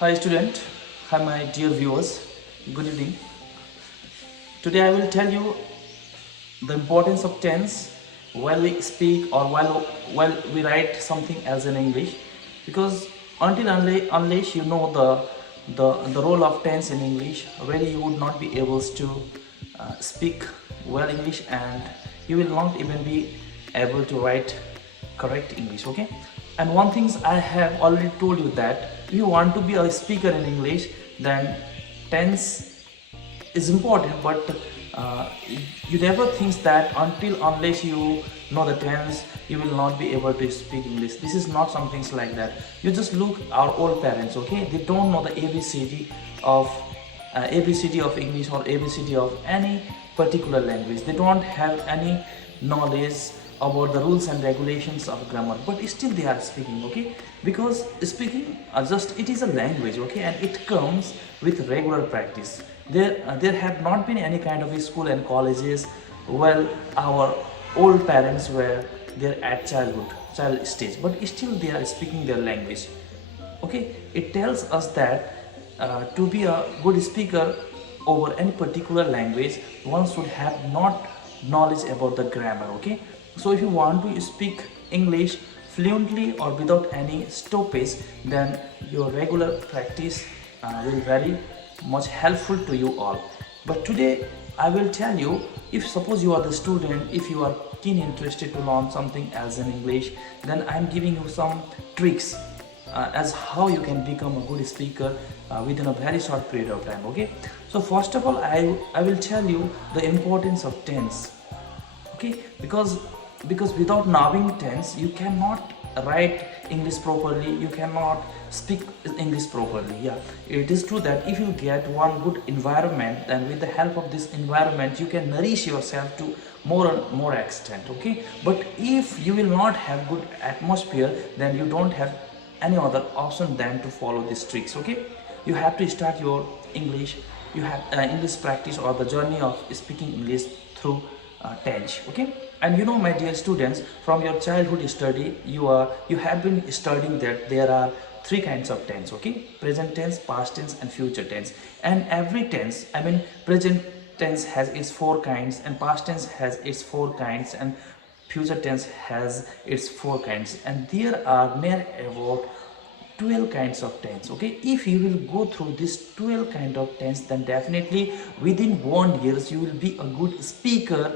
Hi student, hi my dear viewers, good evening. Today I will tell you the importance of tense while we speak or while we write something else in English, because unless you know the role of tense in English, really you would not be able to speak well English, and you will not even be able to write correct English. Okay, and one thing I have already told you, that if you want to be a speaker in English, then tense is important, but you never think that until unless you know the tense you will not be able to speak English. This is not something like that. You just look our old parents, okay, they don't know the of abcd of English or abcd of any particular language. They don't have any knowledge about the rules and regulations of grammar, but still they are speaking. Okay, because speaking just it is a language, okay, and it comes with regular practice. There have not been any kind of school and colleges. Well, our old parents were there at child stage, but still they are speaking their language. Okay, it tells us that to be a good speaker over any particular language, one should have not knowledge about the grammar. Okay, so if you want to speak English fluently or without any stoppage, then your regular practice will very much helpful to you all. But today I will tell you, if suppose you are the student, if you are keen interested to learn something else in English, then I am giving you some tricks as how you can become a good speaker within a very short period of time. Okay, so first of all I will tell you the importance of tense. Okay, because without knowing tense you cannot write English properly, you cannot speak English properly. Yeah, it is true that if you get one good environment, then with the help of this environment you can nourish yourself to more and more extent. Okay, but if you will not have good atmosphere, then you don't have any other option than to follow these tricks. Okay, you have to start your English, you have English practice or the journey of speaking English through tense. Okay, and you know, my dear students, from your childhood study you have been studying that there are three kinds of tense. Okay, present tense, past tense and future tense. And every tense, I mean present tense has its four kinds, and past tense has its four kinds, and future tense has its four kinds, and there are near about 12 kinds of tense. Okay, if you will go through this 12 kind of tense, then definitely within 1 year you will be a good speaker,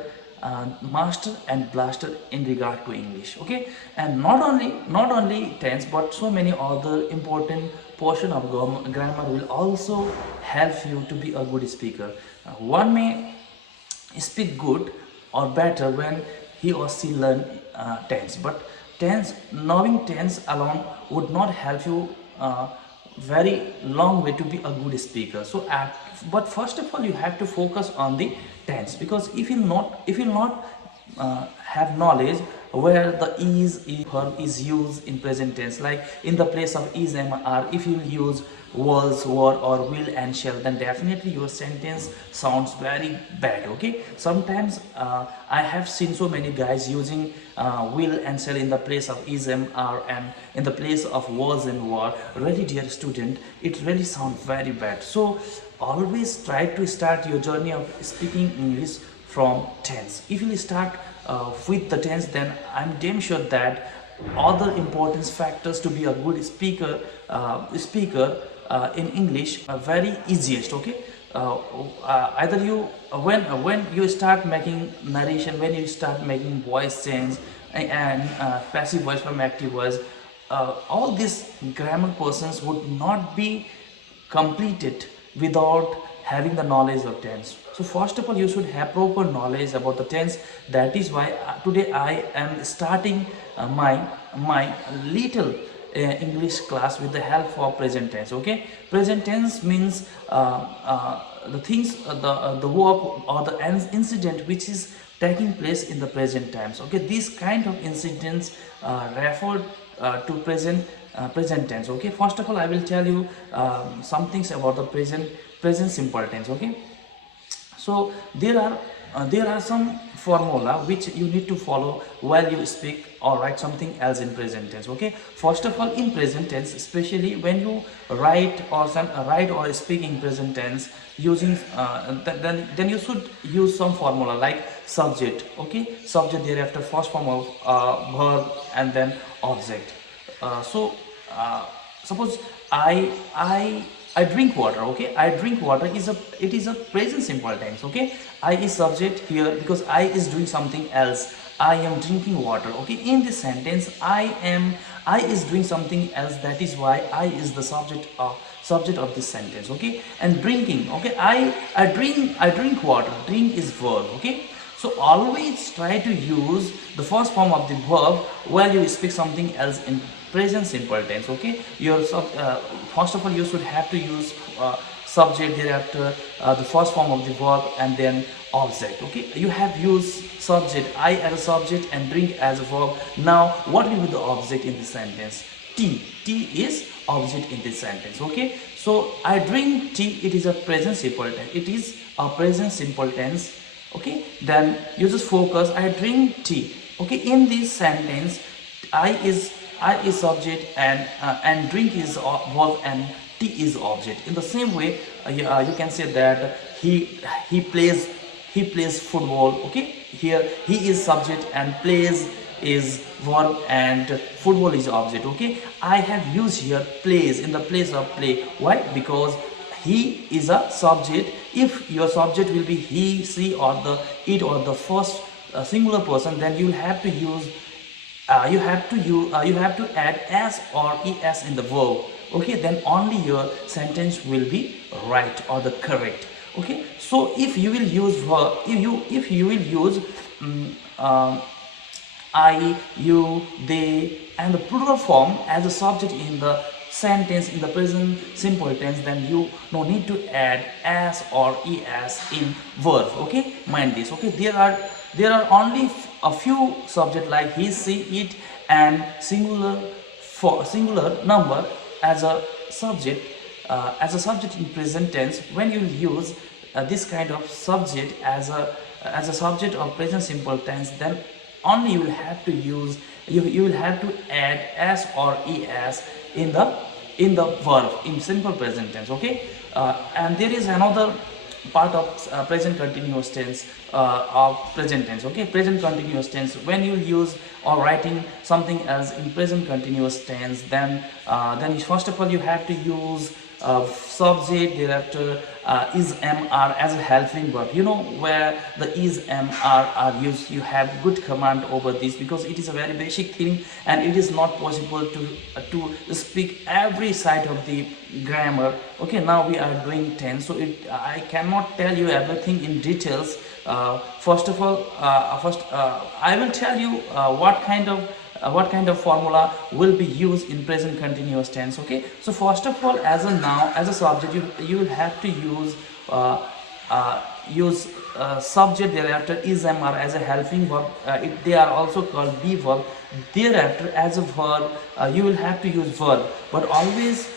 master and blaster in regard to English. Okay, and not only tense, but so many other important portion of grammar will also help you to be a good speaker. One may speak good or better when he or she learn tense, but knowing tense alone would not help you very long way to be a good speaker. So but first of all you have to focus on the tense, because if you not have knowledge where the is verb is used in present tense, like in the place of is, am, are, if you use was, were or will and shall, then definitely your sentence sounds very bad. Okay, sometimes I have seen so many guys using will and shall in the place of is, am, are, and in the place of was and were. Really, dear student, it really sounds very bad. So always try to start your journey of speaking English from tense. If you start with the tense, then I'm damn sure that other important factors to be a good speaker in English are very easiest. Okay, either you when you start making narration, when you start making voice change and passive voice from active voice, all these grammar persons would not be completed without having the knowledge of tense. So first of all you should have proper knowledge about the tense. That is why today I am starting my little English class with the help of present tense. Okay, present tense means the things, the work or the incident which is taking place in the present times. Okay, these kind of incidents referred to present tense. Okay, first of all I will tell you some things about the present simple tense. Okay, so there are there are some formula which you need to follow while you speak or write something else in present tense. Okay, first of all, in present tense, especially when you write or speak in present tense using then you should use some formula like subject. Okay, subject, thereafter first form of verb, and then object. So suppose I drink water. Okay, I drink water is a, it is a present simple tense. Okay, I is subject here because I is doing something else. I am drinking water. Okay, in this sentence I is doing something else, that is why I is the subject of this sentence. Okay, and drinking. Okay, I drink water. Drink is verb. Okay, so always try to use the first form of the verb while you speak something else in present simple tense. Okay, first of all you should have to use subject, thereafter the first form of the verb, and then object. Okay, you have used subject, I as a subject, and drink as a verb. Now what will be the object in this sentence? Tea is object in this sentence. Okay, so I drink tea, it is a present simple tense. It is a present simple tense. Okay, then you just focus, I drink tea. Okay, in this sentence I is subject, and drink is verb, and tea is object. In the same way, you can say that he plays football. Okay, here he is subject and plays is verb, and football is object. Okay, I have used here plays in the place of play. Why? Because he is a subject. If your subject will be he, she, or the it, or the first singular person, then you have to use you have to add s or es in the verb. Okay, then only your sentence will be right or the correct. Okay, so if you will use verb, if you will use I, you, they, and the plural form as a subject in the sentence in the present simple tense, then you no need to add s or es in verb. Okay, mind this. Okay, there are only a few subject like he, she, it, and singular number as a subject in present tense. When you use this kind of subject as a subject of present simple tense, then only you will have to use you will have to add s or es in the verb in simple present tense. Okay, and there is another part of present continuous tense of present tense. Okay, present continuous tense, when you use or writing something else in present continuous tense, then first of all you have to use subject, thereafter is mr as a helping verb. You know where the is mr are used, you have good command over this, because it is a very basic thing and it is not possible to speak every side of the grammar. Okay, now we are doing tense, so I cannot tell you everything in details. First of all, I will tell you what kind of formula will be used in present continuous tense. Okay, so first of all, as a noun, as a subject, you will have to use subject, thereafter is mr as a helping verb. They are also called be verb. Thereafter, as a verb, you will have to use verb, but always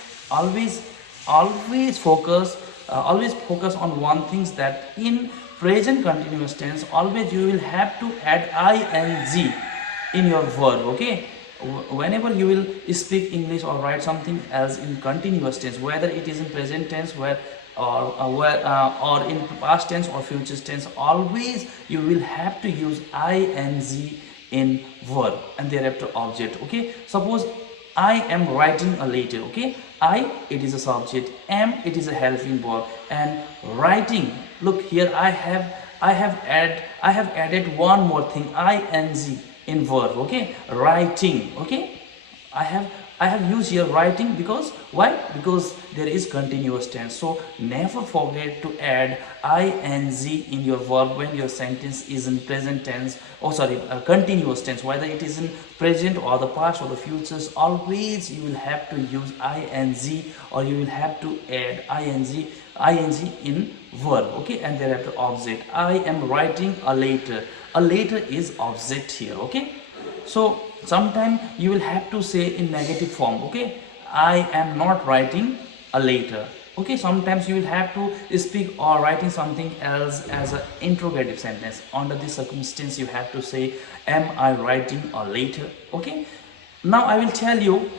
focus on one thing, that in present continuous tense always you will have to add ing in your verb. Okay, whenever you will speak English or write something else in continuous tense, whether it is in present tense or in past tense or future tense, always you will have to use ing in verb and thereafter object. Okay, suppose I am writing a letter. Okay, I, it is a subject, am, it is a helping verb, and writing, look here, I have added one more thing, ing in verb. Okay, writing. Okay, I have used here writing, because why? Because there is continuous tense. So never forget to add ing in your verb when your sentence is in present tense, continuous tense, whether it is in present or the past or the futures. Always you will have to use ing, or you will have to add ing in verb. Okay, and thereafter object. I am writing a letter. A letter is object here. Okay, so sometime you will have to say in negative form. Okay, I am not writing a letter. Okay, sometimes you will have to speak or writing something else as an interrogative sentence. Under this circumstance you have to say, am I writing a letter? Okay, now I will tell you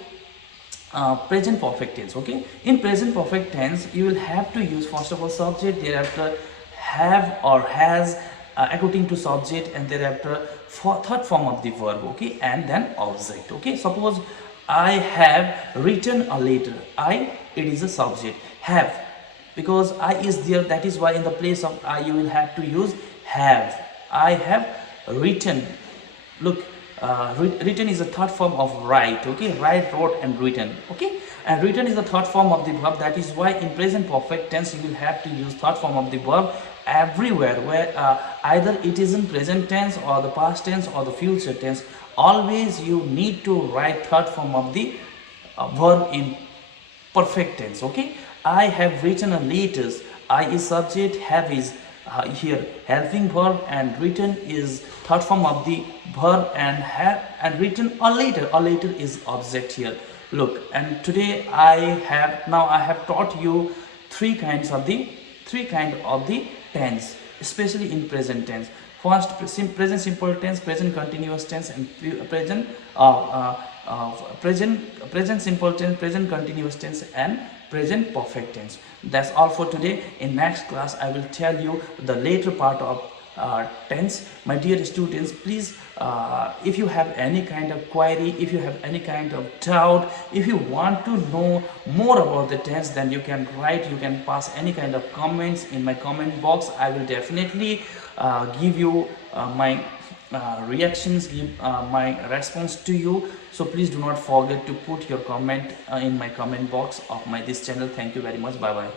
present perfect tense. Okay, in present perfect tense you will have to use first of all subject, thereafter have or has according to subject, and thereafter for third form of the verb. Okay, and then object. Okay, suppose I have written a letter. I, it is a subject. Have, because I is there, that is why in the place of I you will have to use have. I have written. Look, written is the third form of write. Okay, write, wrote, and written. Okay, and written is the third form of the verb. That is why in present perfect tense you will have to use third form of the verb everywhere where either it is in present tense or the past tense or the future tense. Always you need to write third form of the verb in perfect tense. Okay, I have written a letters. I is subject, have is here helping verb, and written is third form of the verb, and have and written a letter. A letter is object here. Look, and today I have taught you three kind of the tense, especially in present tense. First, present simple tense, present continuous tense, and present present simple tense, present continuous tense, and present perfect tense. That's all for today. In next class I will tell you the later part of tense. My dear students, please, if you have any kind of query, if you have any kind of doubt, if you want to know more about the tense, then you can write, you can pass any kind of comments in my comment box. I will definitely give you my reactions, give my response to you. So please do not forget to put your comment in my comment box of my this channel. Thank you very much. Bye bye.